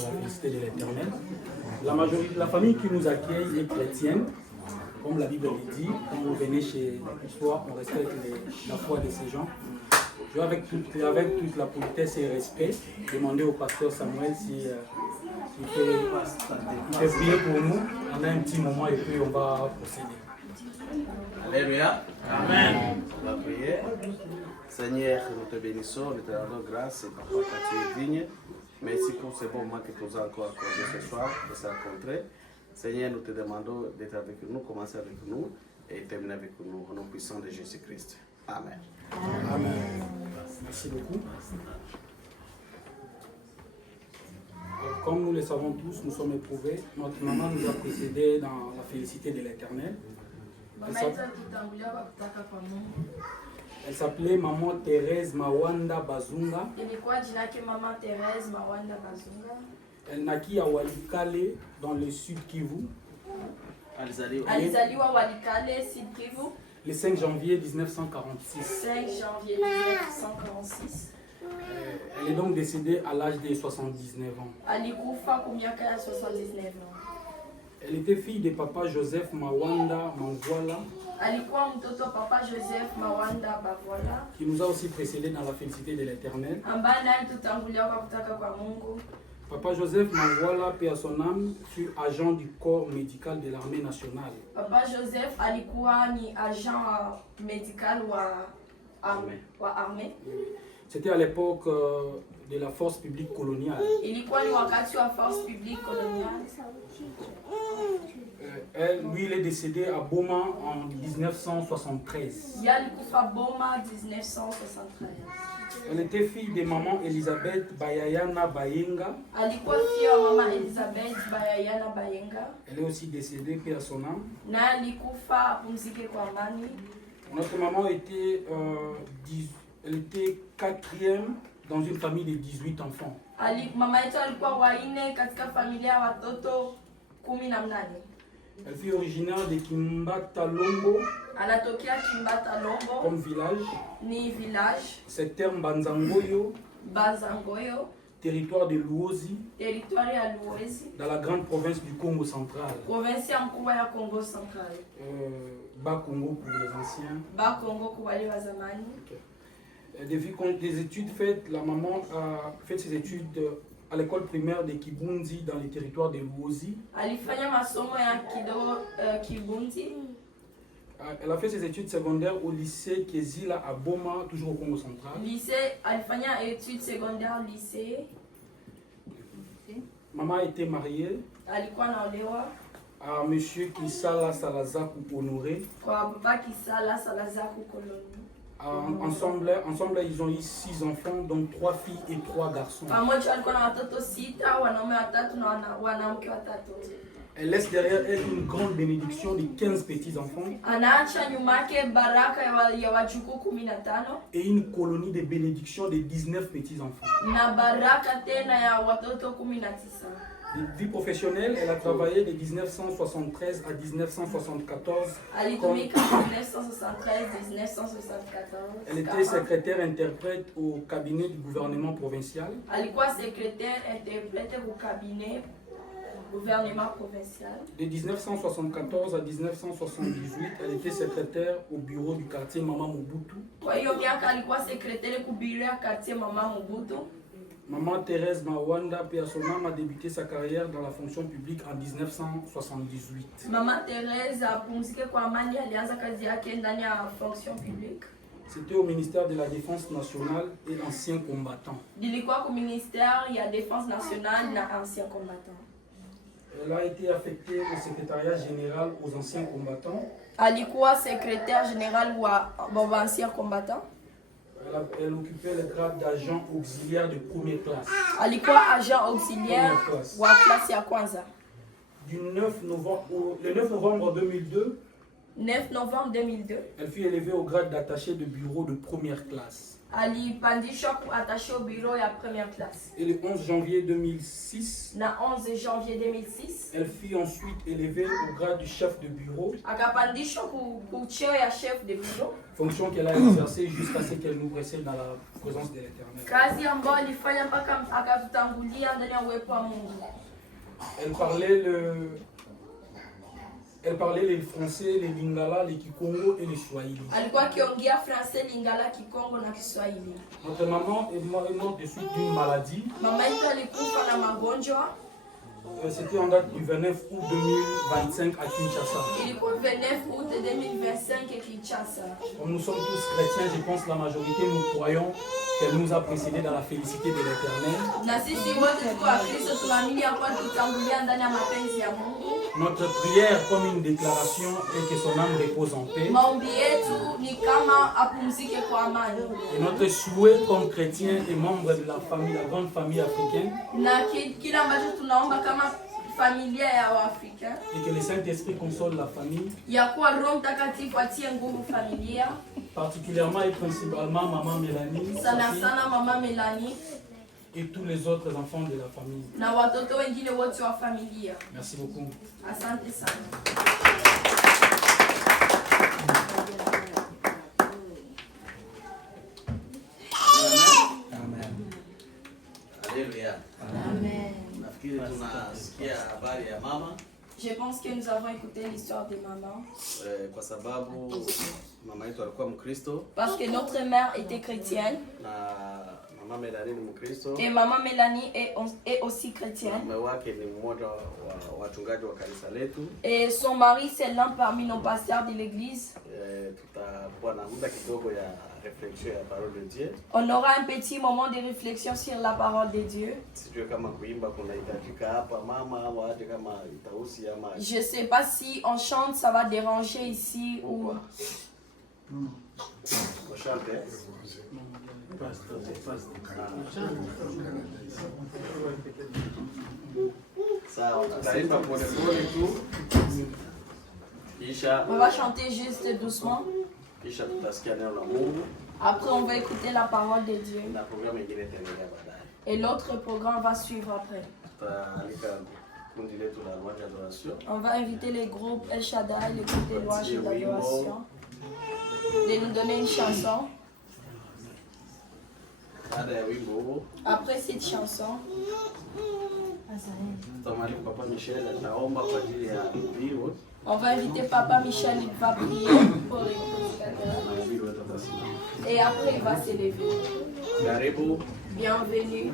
dans la félicité de l'Éternel. La famille qui nous accueille est chrétienne, comme la Bible le dit. Quand vous venez chez soi, on respecte la foi de ces gens. Je vais avec toute la politesse et respect demander au pasteur Samuel s'il peut prier pour nous. On a un petit moment et puis on va procéder. Alléluia. Amen. On va prier. Seigneur, nous te bénissons, nous te rendons grâce et parfois quand tu es digne. Merci pour ce bon moment que tu nous as encore accordé ce soir de se rencontrer. Seigneur, nous te demandons d'être avec nous, commencer avec nous et terminer avec nous au nom puissant de Jésus-Christ. Amen. Amen. Merci beaucoup. Comme nous le savons tous, nous sommes éprouvés. Notre maman nous a précédés dans la félicité de l'Éternel. Elle s'appelait Maman Thérèse Mawanda Bazunga. Elle naquit à Walikale, dans le sud Kivu. Le 5 janvier 1946. 5 janvier 1946. Elle est donc décédée à l'âge de 79 ans. Alikufa kumiaka 79 ans. Elle était fille de papa Joseph Mawanda Mangwala. Alikuwa mtoto papa Joseph Mawanda Bavwala. Qui nous a aussi précédés dans la félicité de l'Éternel. Ambaye naye tutangulia kwa kutaka kwa Mungu. Papa Joseph Mangwala, paix à son âme, fut agent du corps médical de l'armée nationale. Papa Joseph alikuwa ni agent médical wa armée. C'était à l'époque de la force publique coloniale. Ilikuwa ni wakati wa force publique coloniale. Lui, il est décédé à Boma en 1973. Alikufa Boma 1973. Elle était fille de maman Elisabeth Bayayana Bayenga. Alikuwa fille wa mama Elisabeth Bayayana Bayenga. Elle est aussi décédée, paix à son âme. Na alikufa pumzike kwa amani. Notre maman elle était quatrième dans une famille de 18 enfants. Mama yetu alikuwa waine katika familia ya watoto 18. Elle fut originaire de Kimbata Longo. Anatokea Kimbata Longo. Comme village. Ni village. Secteur Banzangoyo. Banzangoyo. Territoire de Luozi. Territoire ya Luozi. Dans la grande province du Congo central. Province mkubwa ya Congo central. Bas-Congo pour les anciens. Bas-Congo kwa wale wa zamani. Depuis des études faites, la maman a fait ses études à l'école primaire de Kibunzi dans les territoires de Luozi. Alifanya masomo ya Kibunzi. Elle a fait ses études secondaires au lycée Kezila à Boma, toujours au Congo central. Lycée, alifanya études secondaires lycée. Maman a été mariée. Alikuwa naolewa. À monsieur Kisala Salazaku Honoré. Kwa papa Kisala Salazaku Koloni. Ensemble, ils ont eu 6 enfants, dont 3 filles et 3 garçons. Elle laisse derrière elle une grande bénédiction de 15 petits-enfants et une colonie de bénédiction de 19 petits-enfants. De vie professionnelle, elle a travaillé de 1973 à 1974. Elle était secrétaire interprète au cabinet du gouvernement provincial. De 1974 à 1978, elle était secrétaire au bureau du quartier Mama Mobutu. Maman Thérèse Mawanda, paix à son âme, a débuté sa carrière dans la fonction publique en 1978. Maman Thérèse a pumzike kwa amani, alianza kazi yake ndani ya fonction publique. C'était au ministère de la Défense nationale et anciens combattants. Dilikuwa ku ministère ya Défense nationale na anciens combattants. Elle a été affectée au secrétariat général aux anciens combattants. Alikuwa secrétaire général wa anciens combattants. Elle occupait le grade d'agent auxiliaire de première classe. Alikuwa agent auxiliaire wa classe ya kwanza. Le 9 novembre 2002, 9 novembre 2002, elle fut élevée au grade d'attaché de bureau de première classe. alipandishwa kuattaché au bureau ya première classe. Et le 11 janvier 2006, Na 11 janvier 2006 elle fut ensuite élevée au grade du chef de bureau, akapandishwa ku cheo ya chef de bureau, fonction qu'elle a exercée jusqu'à ce qu'elle nous précède dans la présence de l'Éternel. kazi ambayo alifanya mpaka akatutangulia ndani ya uwepo wa Mungu. Elle parlait les français, les lingala, les kikongo et les swahili. Alikuwa akiongea français, lingala, kikongo na Kiswahili. Notre maman est morte de suite d'une maladie. Mama yetu alikufa na magonjwa. C'était en date du 29 août 2025 à Kinshasa. Ilikuwa 29 août 2025 Kinshasa. Comme nous sommes tous chrétiens, je pense que la majorité nous croyons qu'elle nous a précédés dans la félicité de l'Éternel. Na sisi wote tuko Wakristo tunaamini ya kwamba tutangulia ndani ya mapenzi ya Mungu. Notre prière comme une déclaration est que son âme repose en paix. Maombi yetu ni kama apumzike kwa amani. Et notre souhait comme chrétiens et membres de la famille, la grande famille africaine, Na kila ambacho tunaomba kama familia ya Waafrika, et que le Saint-Esprit console la famille, ya kuwa Roho Mtakatifu atie nguvu familia, particulièrement et principalement maman Mélanie, sa sana fille, sana mama Melanie et tous les autres enfants de la famille. na watoto wengine wote wa familia. Merci beaucoup. Asante sana. Alléluia. Nafikiri tunasikia habari ya mama Je pense que nous avons écouté l'histoire de maman kwa sababu mama yetu alikuwa Mkristo parce que notre mère était chrétienne na mama Melanie ni Mkristo et maman Mélanie est aussi chrétienne. mume wake ni mmoja wa wachungaji wa kanisa letu. Et son mari, c'est l'un parmi nos pasteurs de l'église. Tutakuwa na muda kidogo ya réflexion ya parole de Dieu. On aura un petit moment de réflexion sur la parole de Dieu. Sijui kama kuimba kunahitajika hapa mama au aje kama itahusi ama. Je ne sais pas si on chante, ça va déranger ici ou... On chante. Sawa, tutaimba polepole tu. On va chanter juste doucement. Kisha tutasikia neno la Mungu. Après, on va écouter la parole de Dieu. Na programu nyingine itaendelea baadaye. Et l'autre programme va suivre après. Tutaalika kundi letu la louange d'adoration. On va inviter les groupes El Shaddai, les groupes de louange et d'adoration, de nous donner une chanson. Baada ya wimbo huo, Après cette chanson, tutamwalika Papa Michel ataomba kwa ajili ya mbio. on va inviter Papa Michel, il va prier pour les prédicateurs. Et après, il va s'élever. Karibu. Bienvenue.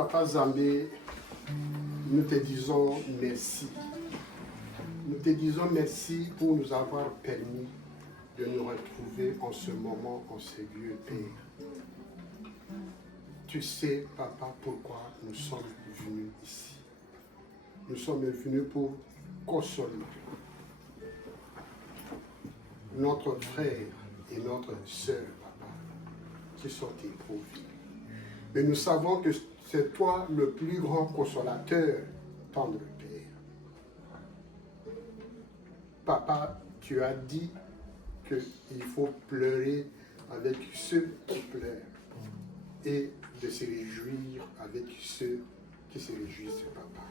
Papa Zambé, nous te disons merci. Nous te disons merci pour nous avoir permis de nous retrouver en ce moment, en ce lieu, Père. Tu sais, Papa, pourquoi nous sommes venus ici. Nous sommes venus pour consoler notre frère et notre sœur, Papa, qui sont éprouvés. Mais nous savons que c'est toi le plus grand consolateur, tendre Père. Papa, tu as dit qu'il faut pleurer avec ceux qui pleurent et de se réjouir avec ceux qui se réjouissent, Papa.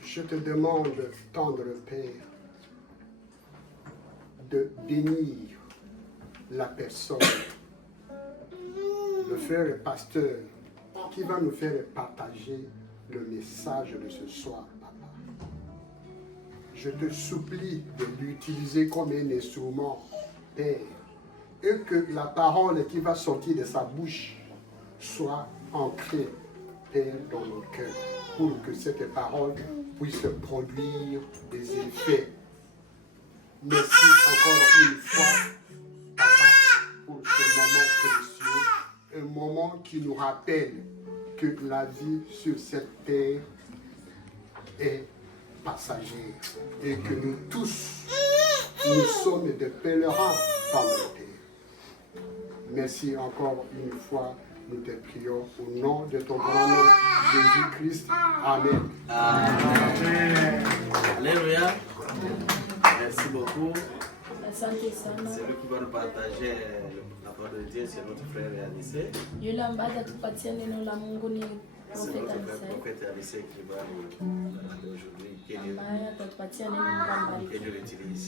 Je te demande, tendre Père, de bénir la personne, le frère et pasteur, qui va nous faire partager le message de ce soir, Papa. Je te supplie de l'utiliser comme un instrument, Père, et que la parole qui va sortir de sa bouche soit ancrée, Père, dans nos cœurs, pour que cette parole puisse produire des effets. Merci encore une fois, Papa, pour ce moment précieux, un moment qui nous rappelle que la vie sur cette terre est passagère et que nous tous, nous sommes des pèlerins dans la terre. Merci encore une fois, nous te prions au nom de ton grand nom, Jésus-Christ. Amen. Amen. Alléluia. Merci beaucoup. C'est lui qui va nous partager la parole de Dieu, c'est notre frère Alice. C'est notre prophète Alice qui va nous parler aujourd'hui. Que Dieu l'utilise.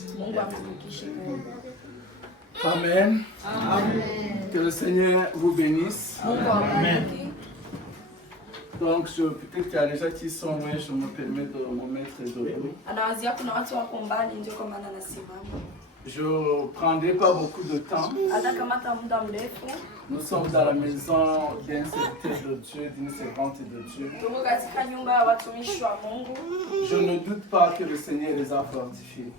Amen. Amen. Que le Seigneur vous bénisse. Amen. Donc, peut-être qu'il y a des gens qui sont loin, je me permets de me mettre debout. Je ne prendrai pas beaucoup de temps. Nous sommes dans la maison d'un serviteur de Dieu, d'une servante de Dieu. Je ne doute pas que le Seigneur les a fortifiés.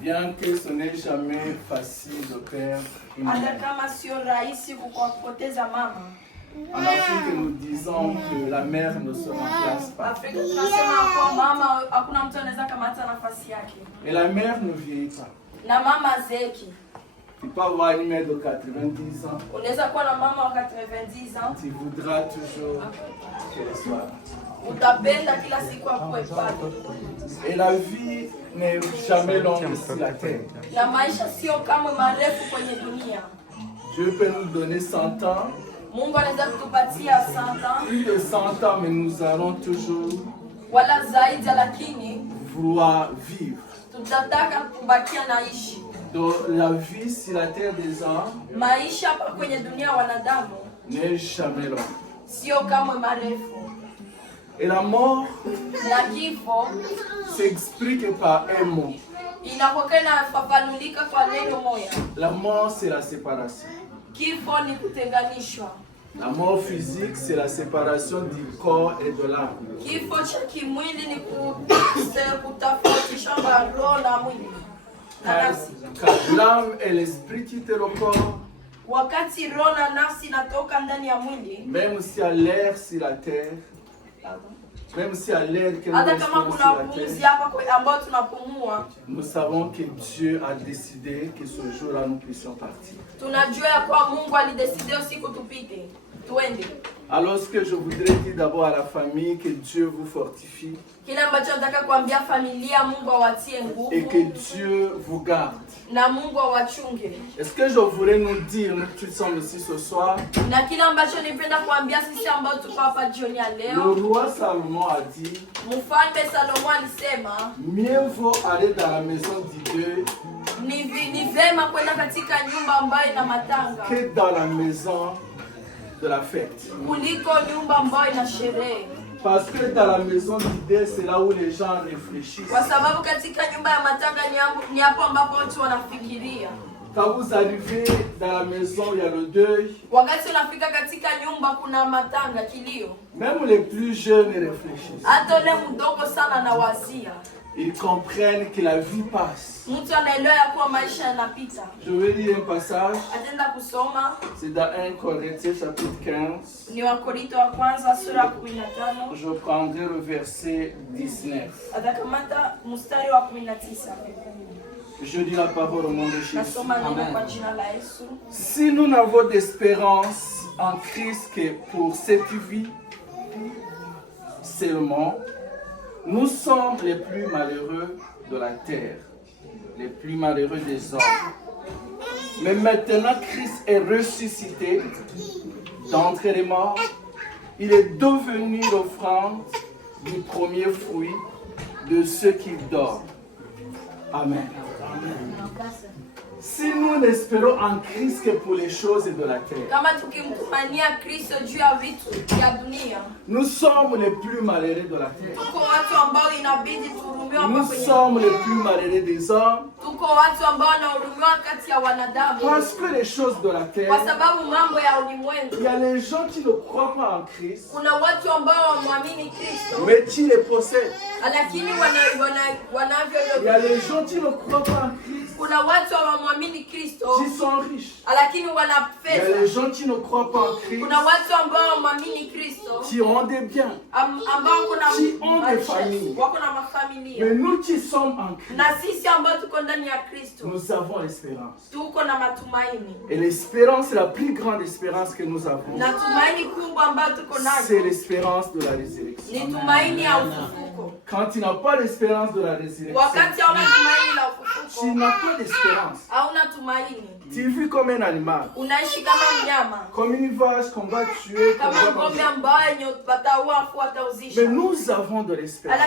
Bien que ce n'est jamais facile de perdre une mère. En Afrique, nous disons que la mère ne se remplace pas. Et la mère ne vieillit pas. Tu peux avoir une mère de 90 ans. Tu voudras toujours qu'elle soit là. Et la vie n'est jamais longue sur la terre. Dieu peut nous donner 100 ans. Plus de 100 ans, mais nous allons toujours vouloir vivre. Donc la vie sur la terre des hommes n'est jamais longue. Et la mort s'explique par un mot. La mort, c'est la séparation. La mort physique, c'est la séparation du corps et de l'âme. Car l'âme et l'esprit quittent le corps. Même s'il y a l'air sur la terre, même s'il y a l'air que nous respirons sur la terre, nous savons que Dieu a décidé que ce jour-là nous puissions partir. Alors ce que je voudrais dire d'abord à la famille, que Dieu vous fortifie et que Dieu vous garde. Et ce que je voulais nous dire, nous qui sommes ici ce soir, le roi Salomon a dit, mieux vaut aller dans la maison d'Dieu que dans la maison de la fête. Parce que dans la maison d'idées, c'est là où les gens réfléchissent. Quand vous arrivez dans la maison, il y a le deuil. Wakati unafika katika nyumba kuna matanga, kilio. Même les plus jeunes réfléchissent. Hata ule mdogo sana anawazia. Ils comprennent que la vie passe. Mtu anaelewa ya kuwa maisha yanapita. Je vais lire un passage. Atenda kusoma. C'est dans 1 Corinthiens chapitre 15. Ni Wakorinto wa kwanza sura 15. Je prendrai le verset 19. Atakamata mstari wa 19. Je dis la parole au nom de Jésus. Nasoma neno kwa jina la Yesu. Si nous n'avons d'espérance en Christ que pour cette vie seulement, nous sommes les plus malheureux de la terre, les plus malheureux des hommes. Mais maintenant, Christ est ressuscité d'entre les morts. Il est devenu l'offrande du premier fruit de ceux qui dorment. Amen. Si nous n'espérons en Christ que pour les choses de la terre, nous sommes les plus malheureux de la terre. Nous sommes les plus malheureux des hommes. Parce que les choses de la terre, il y a les gens qui ne croient pas en Christ, mais qui les possèdent. Il y a les gens qui ne croient pas en Christ, qui sont riches. Il y a les gens qui ne croient pas en Christ, qui ont des biens, qui ont des familles. Mais nous qui sommes en Christ, nous avons l'espérance. Et l'espérance, c'est la plus grande espérance que nous avons. C'est l'espérance de la résurrection. Quand tu n'as pas l'espérance de la résurrection, tu n'as pas d'espérance. Tu vis comme un animal, comme une vache qu'on va tuer, qu'on va manger. Mais nous avons de l'espérance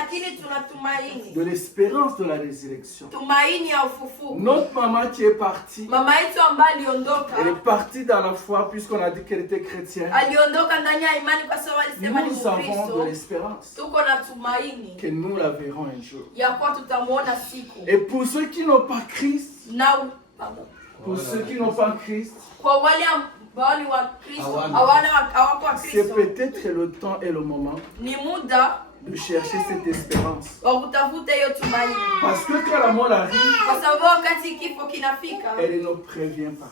de la résurrection. Notre maman qui est partie, elle est partie dans la foi puisqu'on a dit qu'elle était chrétienne. Nous avons de l'espérance que nous la verrons un jour. Et pour ceux qui n'ont pas Christ, c'est peut-être le temps et le moment de chercher cette espérance. Parce que quand la mort arrive, elle ne prévient pas.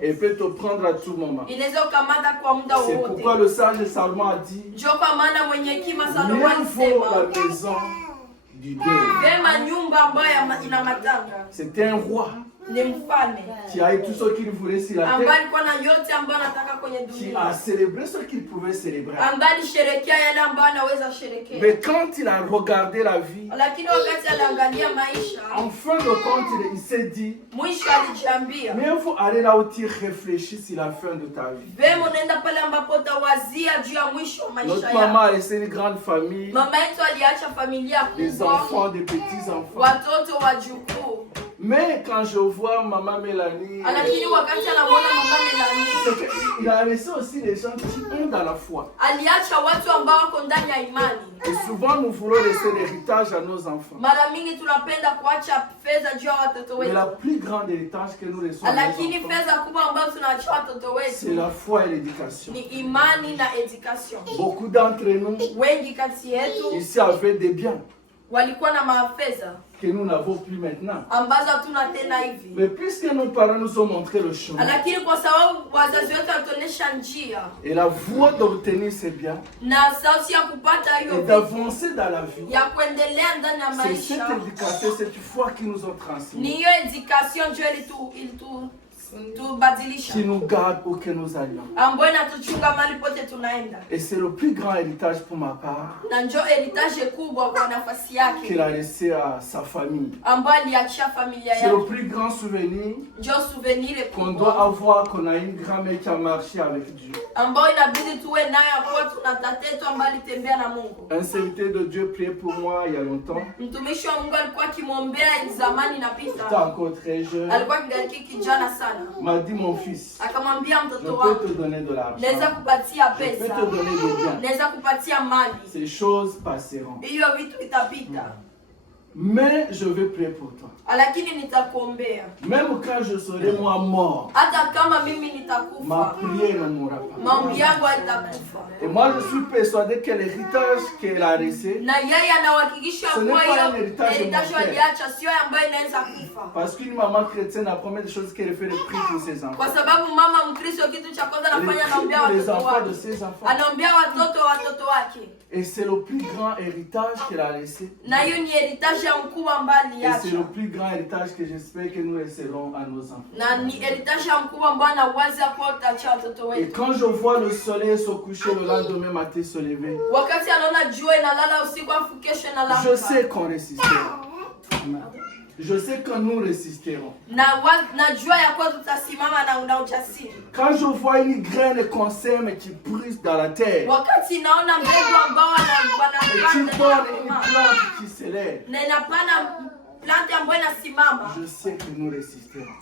Elle peut te prendre à tout moment. C'est pourquoi le sage Salomon a dit, mieux vaut la maison du deuil. C'était un roi qui a eu tout ce qu'il voulait sur la terre, qui a célébré ce qu'il pouvait célébrer. Mais quand il a regardé la vie, en fin de compte, il s'est dit, mais il faut aller là où tu réfléchis sur la fin de ta vie. Notre maman a laissé une grande famille, des enfants, des petits-enfants. Mais quand je vois maman Mélanie, il a laissé aussi les gens qui ont dans la foi. Et souvent nous voulons laisser l'héritage à nos enfants. Mais la plus grande héritage que nous recevons, c'est la foi et l'éducation. Beaucoup d'entre nous ici avaient des biens que nous n'avons plus maintenant. Mais puisque nos parents nous ont montré le chemin et la voie d'obtenir ces biens et d'avancer dans la vie, c'est cette éducation, cette foi qui nous ont transmis, qui nous garde où que nous allions. Et c'est le plus grand héritage pour ma part qu'il a laissé à sa famille. C'est le plus grand souvenir qu'on doit avoir, qu'on a une grand-mère qui a marché avec Dieu. Un serviteur de Dieu priait pour moi il y a longtemps. J'étais encore très jeune. M'a dit, mon fils, je peux te donner de l'argent, je peux te donner des biens, ces choses passeront. Mais je vais prier pour toi. Lakini nitakuombea. Même quand je serai moi mort, hata kama mimi nitakufa, ma prière ne mourra pas. maombi yangu haitakufa. Et moi je suis persuadé que l'héritage qu'elle a laissé, Na yeye anahakikisha kwa hiyo heritage aliacha sio ambayo inaweza kufa. Parce qu'une maman chrétienne, la première des choses qu'elle fait, elle prie pour ses enfants. Kwa sababu mama Mkristo kitu cha kwanza anafanya anaombea watoto wake. Anaombea watoto wake. Et c'est le plus grand héritage qu'elle a laissé. Na hiyo ni heritage mkubwa ambayo aliacha. Et c'est le plus grand héritage que j'espère que nous laisserons à nos enfants. Na ni heritage mkubwa ambayo anawaza kwa utacha watoto wetu. Et quand je vois le soleil se coucher le lendemain matin se lever, wakati anaona jua inalala usiku afu kesho inalala, je sais qu'on résistera. Je sais que nous résisterons. Quand je vois une graine qu'on sème et qui pousse dans la terre, et qui donne une plante qui s'élève, je sais que nous résisterons.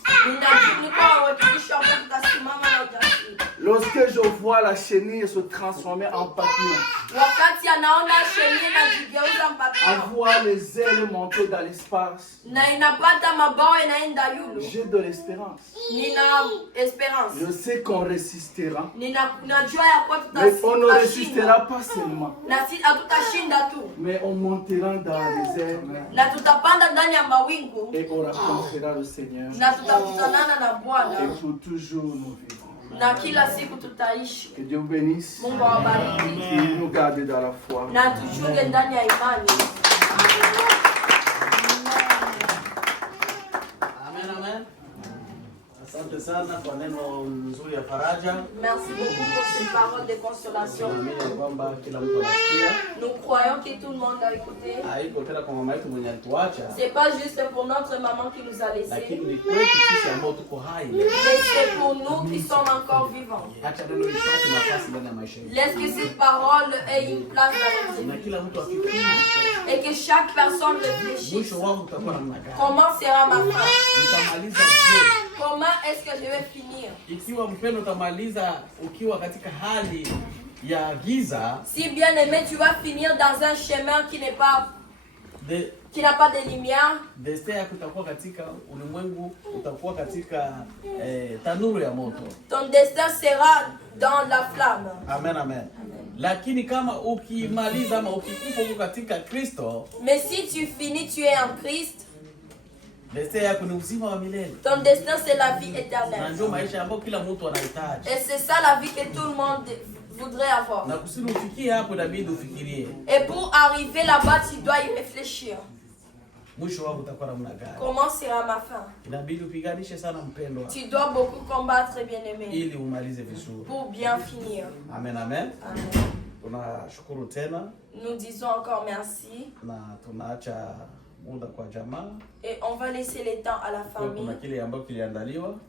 Lorsque je vois la chenille se transformer en papillon, à voir les ailes monter dans l'espace, j'ai de l'espérance. Je sais qu'on résistera. Mais on ne résistera pas seulement, mais on montera dans les airs et on rencontrera le Seigneur. Et pour toujours nous vivrons. Que Dieu vous bénisse. Qu'il nous garde dans la foi. Amen, amen. Asante sana kwa neno nzuri ya faraja. Merci beaucoup pour ces paroles de consolation. Naamini kwamba kila mtu anasikia. Nous croyons que tout le monde a écouté. Haiko tena kwa mama yetu mwenye alituacha. C'est pas juste pour notre maman qui nous a laissés. Lakini ni kwetu sisi ambao tuko hai. Mais c'est pour nous qui sommes encore vivants. Acha neno lipate nafasi ndani ya maisha yetu. Laisse que cette parole ait une place dans notre vie. Na kila mtu afikiri. Et que chaque personne réfléchisse. Mwisho wangu utakuwa namna gani? Comment sera ma fin? Nitamaliza je? Comment est-ce que je vais finir? Ikiwa mpendo utamaliza ukiwa katika hali ya giza, si bien aimé tu vas finir dans un chemin qui n'est pas qui n'a pas de lumière, destin yako utakuwa katika ulimwengu, utakuwa katika tanuru ya moto. Ton destin sera dans la flamme. Amen, amen. Lakini kama ukimaliza ama ukikufa katika Kristo, mais si tu finis tu es en Christ, ton destin c'est la vie éternelle. Et c'est ça la vie que tout le monde voudrait avoir. Et pour arriver là-bas, tu dois y réfléchir. Comment sera ma fin? Tu dois beaucoup combattre, bien-aimé, pour bien finir. Amen, amen. Amen. Nous disons encore merci. Et on va laisser le temps à la famille.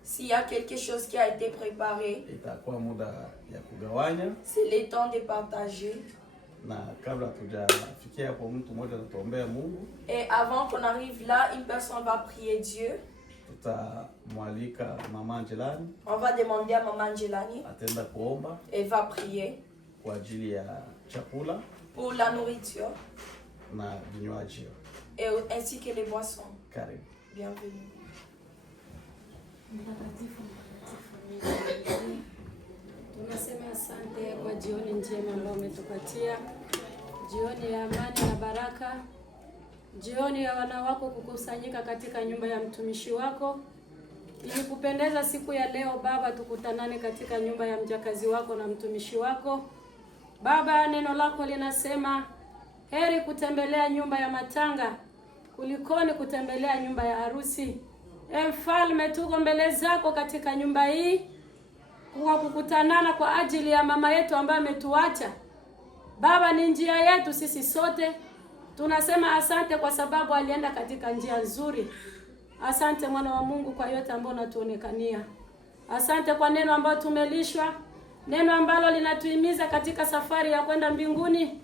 S'il y a quelque chose qui a été préparé, c'est le temps de partager. Et avant qu'on arrive là, une personne va prier Dieu. On va demander à Maman Angelani. Elle va prier pour la nourriture et ainsi que les boissons. Bienvenue. Tunasema asante kwa jioni njema ambayo umetupatia, jioni ya amani na baraka, jioni ya wana wako kukusanyika katika nyumba ya mtumishi wako ili kupendeza siku ya leo. Baba, tukutanane katika nyumba ya mjakazi wako na mtumishi wako. Baba, neno lako linasema heri kutembelea nyumba ya matanga kulikoni kutembelea nyumba ya harusi. Mfalme, tuko mbele zako katika nyumba hii kwa kukutanana kwa ajili ya mama yetu ambaye ametuacha. Baba, ni njia yetu sisi sote. Tunasema asante kwa sababu alienda katika njia nzuri. Asante mwana wa Mungu kwa yote ambayo unatuonekania. Asante kwa neno ambalo tumelishwa, neno ambalo linatuhimiza katika safari ya kwenda mbinguni.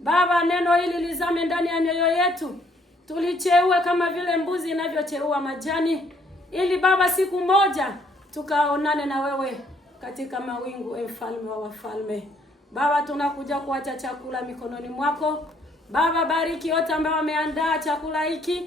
Baba, neno hili lizame ndani ya mioyo yetu. Tulicheue kama vile mbuzi inavyocheua majani, ili Baba siku moja tukaonane na wewe katika mawingu, mfalme wa wafalme. Baba, tunakuja kuacha chakula mikononi mwako. Baba, bariki wote ambao wameandaa chakula hiki.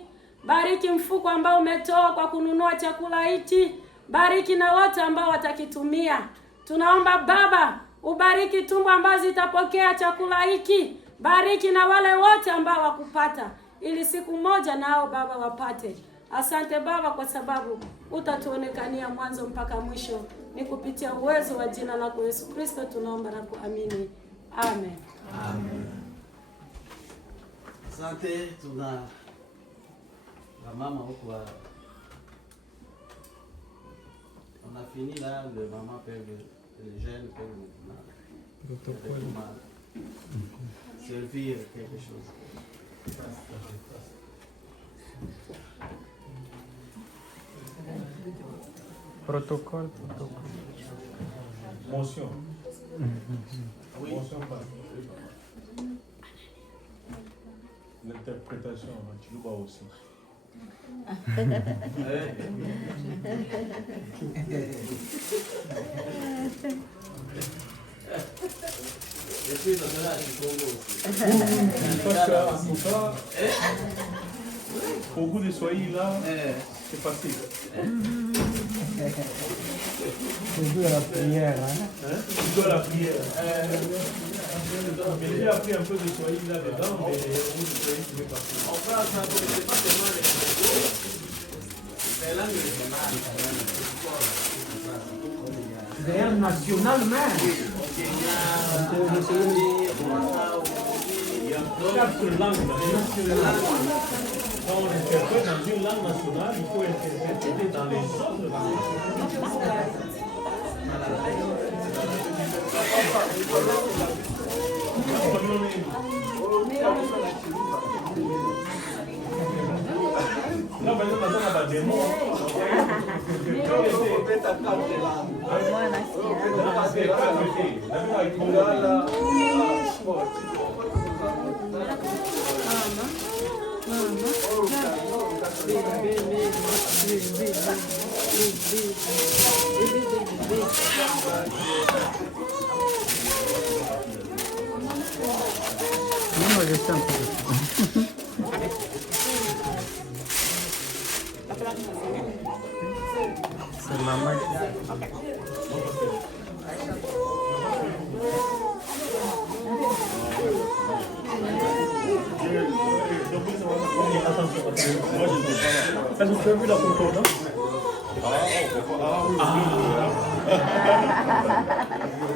Bariki mfuko ambao umetoa kwa kununua chakula hiki. Bariki na wote ambao watakitumia. Tunaomba Baba, ubariki tumbo ambazo zitapokea chakula hiki. Bariki na wale wote ambao wakupata, ili siku moja nao Baba wapate. Asante Baba kwa sababu utatuonekania mwanzo mpaka mwisho. Ni kupitia uwezo wa jina lako Yesu Kristo tunaomba na kuamini. Amen. Amen. Asante, tuna mama huko on a fini là, le maman peut, les jeunes peuvent maintenant servir quelque chose. Protocole. Motion. Oui. Motion pas. L'interprétation, tu le vois aussi. Au bout de Swahili là, c'est facile. C'est dur la prière, hein? C'est dur la prière. Mais j'ai appris un peu de Swahili là dedans, mais au bout de Swahili, tu veux passer. En France, on ne connaissait pas tellement les langues régionales. D'ailleurs, national même. Chaque langue nationale. Quand on interprète dans une langue nationale, il faut interpréter dans les autres langues. Là, maintenant, on a des mots. C'est maman. Est-ce que tu as vu la concordance?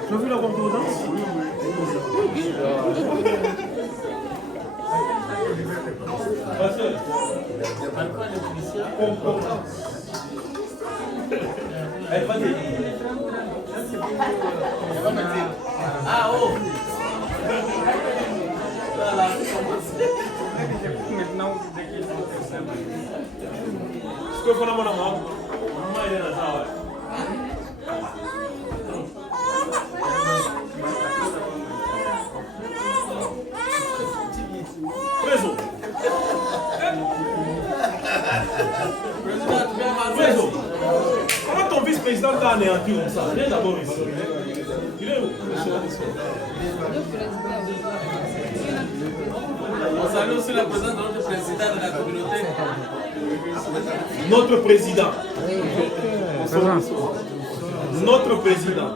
Tu as vu la concordance? Concordance. Elle va dire. Ah oh! Maintenant, Ce que fera mon maman, il est dans ça. Préso. Préso. Comment ton vice-président t'a anéanti comme ça? Viens d'abord ici. Il est où? On salue aussi la présence de notre président de la communauté. Notre président. présence. Notre président.